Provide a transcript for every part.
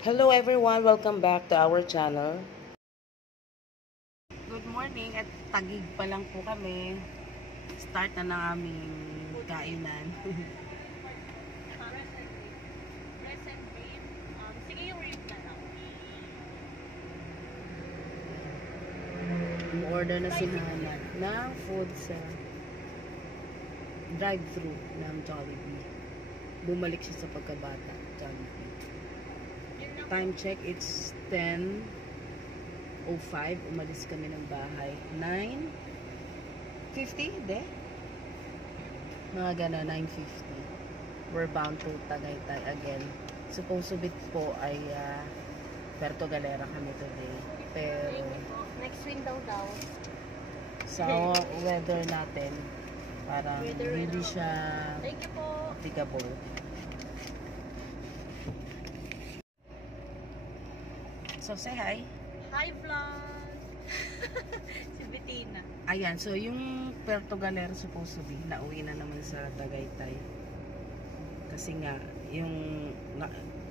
Hello everyone, welcome back to our channel. Good morning at tagig pa lang po kami. Start na ng aming kainan. Sige yung rib na lang. Order na si Hana ng food sa drive-thru ng Jollibee. Bumalik siya sa pagkabata, Jollibee. Time check, it's 10:05. Umalis kami ng bahay. 9:50, de? Mga gana, 9:50. We're bound to Tagaytay again. Supposed to be po ay Puerto Galera kami today. Pero Next window daw. sa weather natin, parang hindi siya Thank you po. applicable. So, say hi. Hi vlog. Si Bettina. Ayan, so yung Puerto Galera supposed to be, nauwi na naman sa Tagaytay. Kasi nga, yung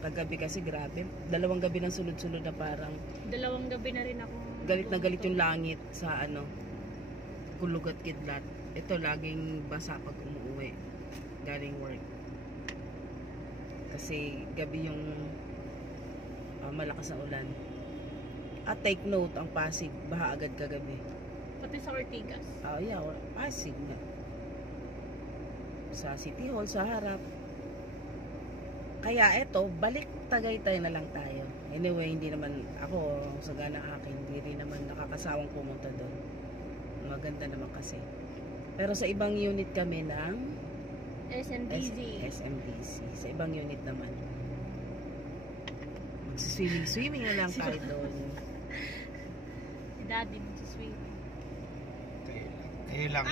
kagabi kasi grabe. 2 gabi ng sunod-sunod na parang Dalawang gabi na rin ako. galit na galit yung langit sa kulog at kidlat. Ito laging basa pag umuwi galing work. Kasi gabi yung malakas na ulan. At take note, ang Pasig, baha agad kagabi. Pati sa Ortigas. Yeah, Pasig na. Sa City Hall, sa harap. Kaya eto, balik Tagaytay na lang tayo. Anyway, hindi naman ako, sa gana akin, hindi rin naman nakakasawang pumunta doon. Maganda naman kasi. Pero sa ibang unit kami ng SMDZ. SMDC. Sa ibang unit naman. Swimming na lang tayo doon. Si Daddy magsiswimming. Kayo lang.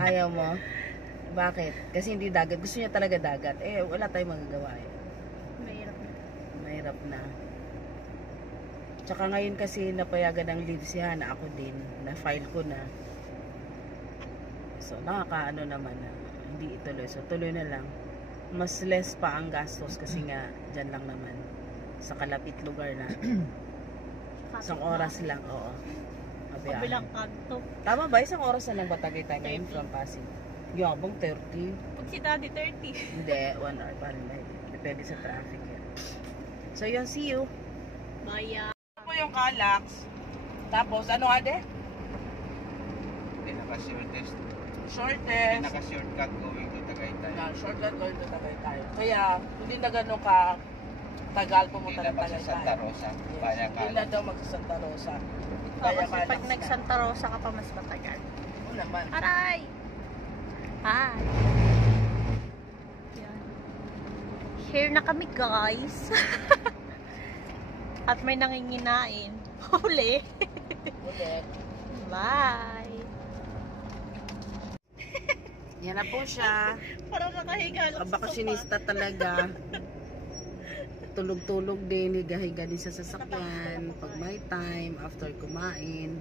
Ayaw mo? Bakit? Kasi hindi dagat. Gusto niya talaga dagat. Wala tayong magagawa eh. Mahirap na. Mahirap na. Tsaka ngayon kasi napayagan ng leave si Hana. Ako din. Na-file ko na. So, nakakaano naman na. Hindi ituloy. So, tuloy na lang. Mas less pa ang gastos kasi nga dyan lang naman. Sa kalapit lugar na. Isang oras lang. Oo. Kabilang kanto. Tama ba? Isang oras na lang ba Tagaytay ngayon from Pasig? Yabang 30. Pag si Daddy 30. Hindi, 1 hour pa rin. Depende sa traffic yan. So yun, see you. Bye. Ito po yung Calax. Tapos, ano nga de? Pinaka-shortest. Shortest. Pinaka-shortcut going to Tagaytay. Shortcut going to Tagaytay. Kaya, hindi na gano'n ka tagal pumunta ng Hindi na Tagaytay. Santa Rosa. Kaya Hindi na daw mag-Santa Rosa. Kasi pag nag-Santa Rosa ka pa mas matagal. Oo naman. Aray! Hi! Yan. Here na kami guys. At may nanginginain. Huli! Ulit. Bye! Yan na po siya. Parang nakahiga lang sa Kabakasyonista talaga. Tulog-tulog din, higa-higa din sa sasakyan pag may time, after kumain.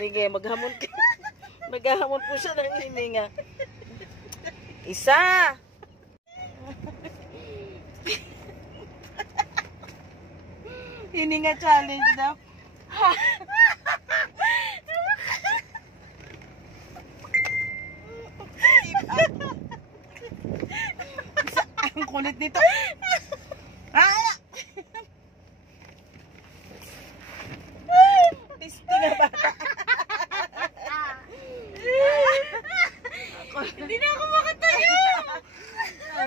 Sige, maghamon ka. Maghamon po siya ng hininga. Isa! Hininga challenge daw. Ang kulit nito. Pisti na bata. Hindi na ako makatayo!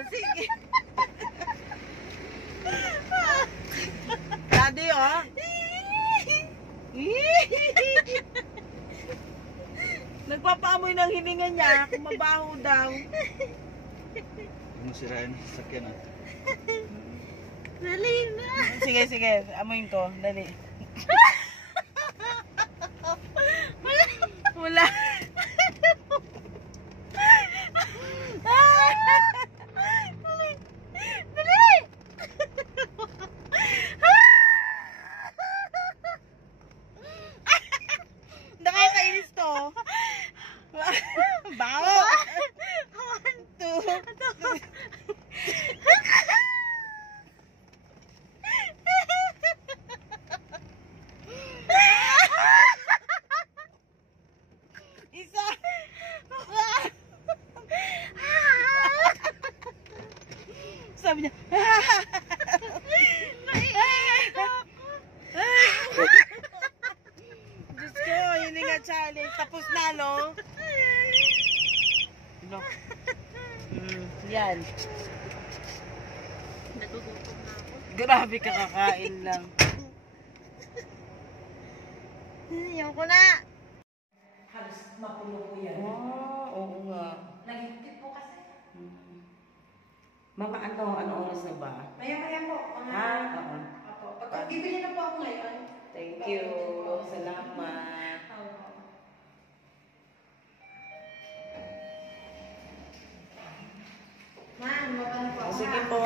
Sige. Daddy, oh. Nagpapaamoy ng hininga niya. Kung mabaho daw. Ano sirain sa sakyan ah? Dali na! Sige, sige. Amoyin ko. Dali. Wala. Dali! Dali! Nakakainis to. Isa! Sabi niya, Diyos ko, hindi nga challenge. Tapos na, no? No. Yan. Nagugutom na ako. Grabe ka kakain lang. Ayaw ko na. Halos mapuno po yan. Oo nga. Nagigit po kasi. Mga ano oras na ba? Maya-maya po. Oo. Apo. Bibili na po ako ngayon. Thank you. Salamat. Ma'am, mabahan po ako. Sige po.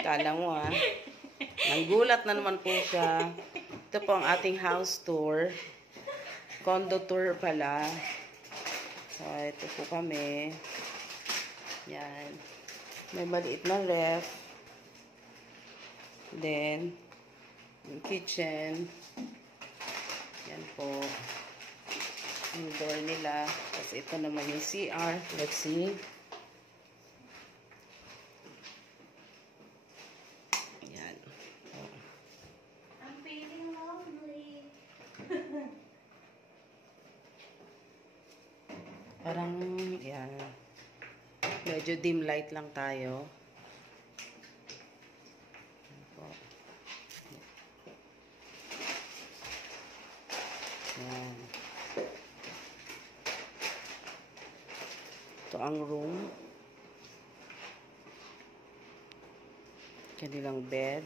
Kala mo Nanggulat na naman po siya. Ito po ang ating house tour. Condo tour pala. So, ito po kami. Yan. May maliit na ref. Then, yung kitchen. Yan po. Yung door nila. Tapos ito naman yung CR. Let's see. Yan. Oh. I'm feeling lonely. Parang, yan. Medyo dim light lang tayo. Yan po. Yan. Ito ang room. Kanilang bed.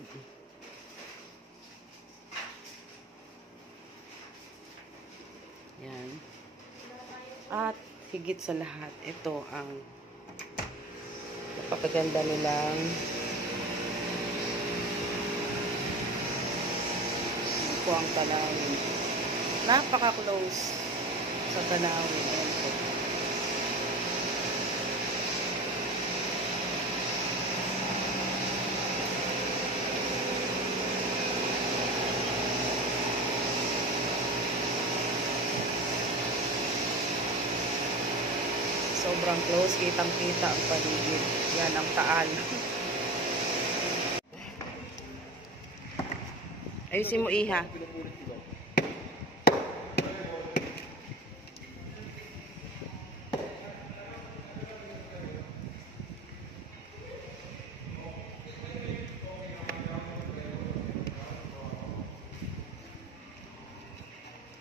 Yan. At higit sa lahat, ito ang napakaganda nilang ito po ang tanawin. Napaka-close sa tanawin. Ayan po. Sobrang close, kitang-kita ang paligid. Yan ang Taal. Ayusin mo, Iha.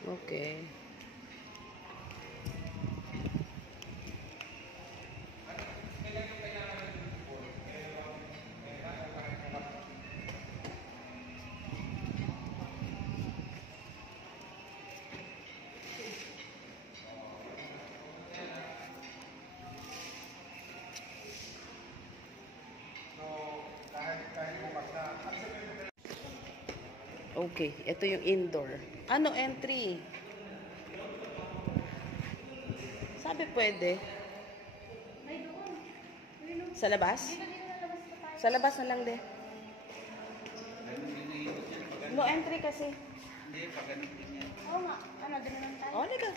Okay. Okay, ito yung indoor. Ano entry? Sabi pwede. Sa labas? Sa labas na lang de. No entry kasi. Hindi, pag ganun din yan. Oo nga. Ano, din naman tayo. Oh, liga.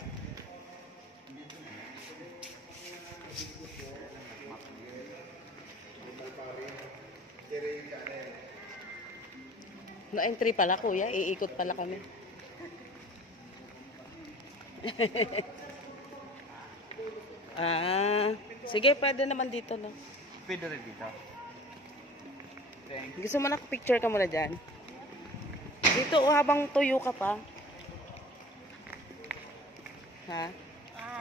No entry pala, kuya. Iikot pala kami. Sige, pwede naman dito, no? Pwede rin dito. Thank you. Gusto mo na picture ka muna dyan? Dito, habang tuyo ka pa. Ha?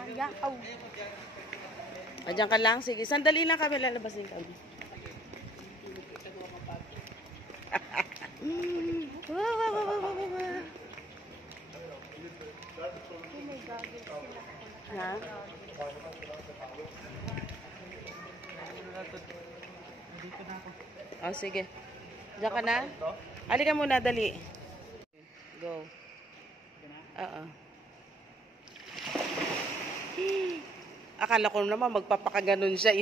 Yakaw. Diyan ka lang? Sige, sandali lang kami, lalabas din kami. May gagawin sila. Ha? Dito na ako. Oh, sige. Diyan ka na? Halika muna, dali. Go. Oo. Akala ko naman magpapakaganon siya.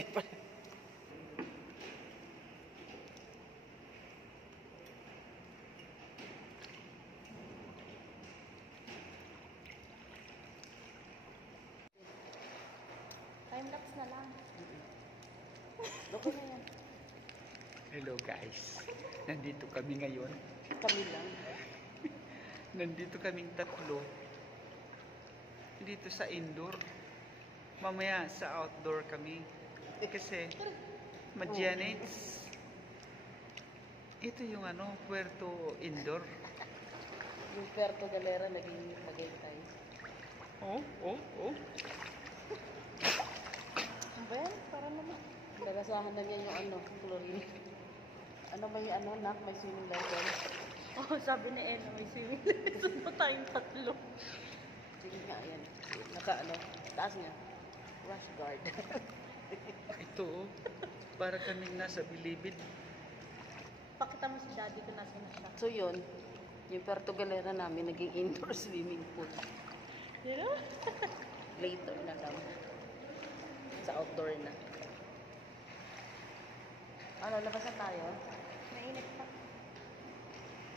Time-lapse na lang. Hello guys, nandito kami ngayon. Kami lang. Nandito kaming tatlo. Dito sa indoor. Mamaya sa outdoor kami. Kasi Magianets. Ito yung ano, Puerto Indoor. Yung Puerto Galera naging Tagaytay. Oh. Ano ba yan? Para naman. Nagasahan na niya yung ano, chlorine. Ano ba yung ano, nak? May swimming lesson? Oh, sabi ni Ella, may swimming lesson pa tayong tatlo. Sige nga, ayan. Naka ano, taas niya. Rush guard. Ito oh, para kaming nasa Bilibid. Pakita mo si daddy kung nasa na siya. So yun, yung Puerto Galera namin naging indoor swimming pool. You know? Later na lang. Sa outdoor na. Ano, labas na tayo? Mainit pa.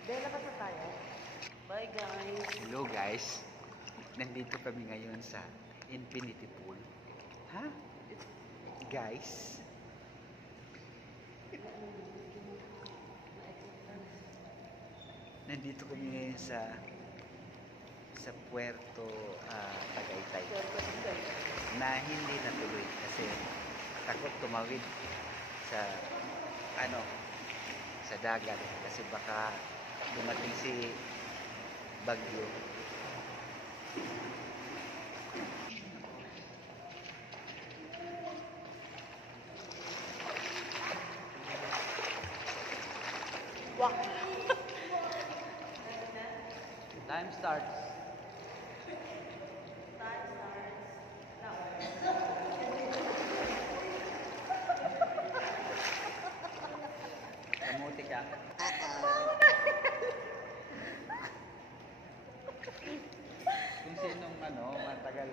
Dahil labas na tayo. Bye guys. Hello guys, nandito kami ngayon sa Infinity Pool. Ha? Guys, nandito kami ngayon sa Puerto Tagaytay na hindi natuloy kasi takot tumawid sa sa dagat kasi baka dumating si bagyo. Time starts. Kamuti ka. Kung sinong matagal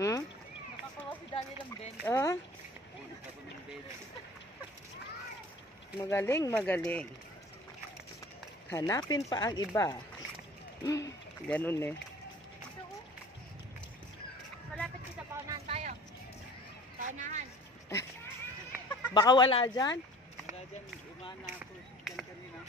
Nakakuha si Daddy ng bench. Ah? Magaling, magaling. Hanapin pa ang iba. Ganun eh. Ito oh. Malapit kita, paunahan tayo. Paunahan. Baka wala dyan. Wala dyan, umana ako dyan kanina.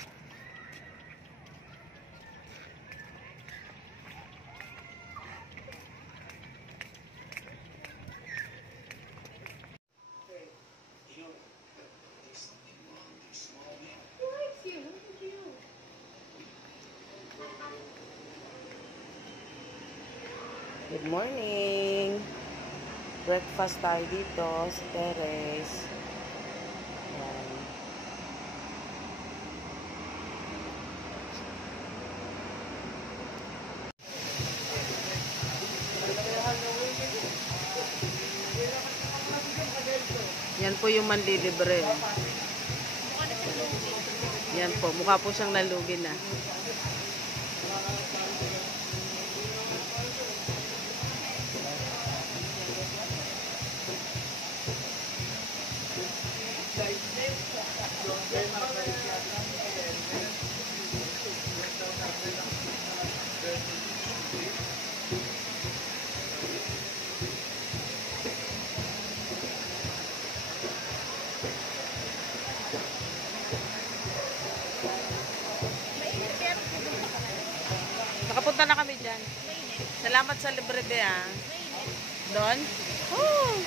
Good morning. Breakfast tayo dito sa terrace. Ayan. Yan po yung manlilibre. Yan po, mukha po siyang nalugi na. Nakapunta na kami dyan. Salamat sa libre de ah. Doon? Oh.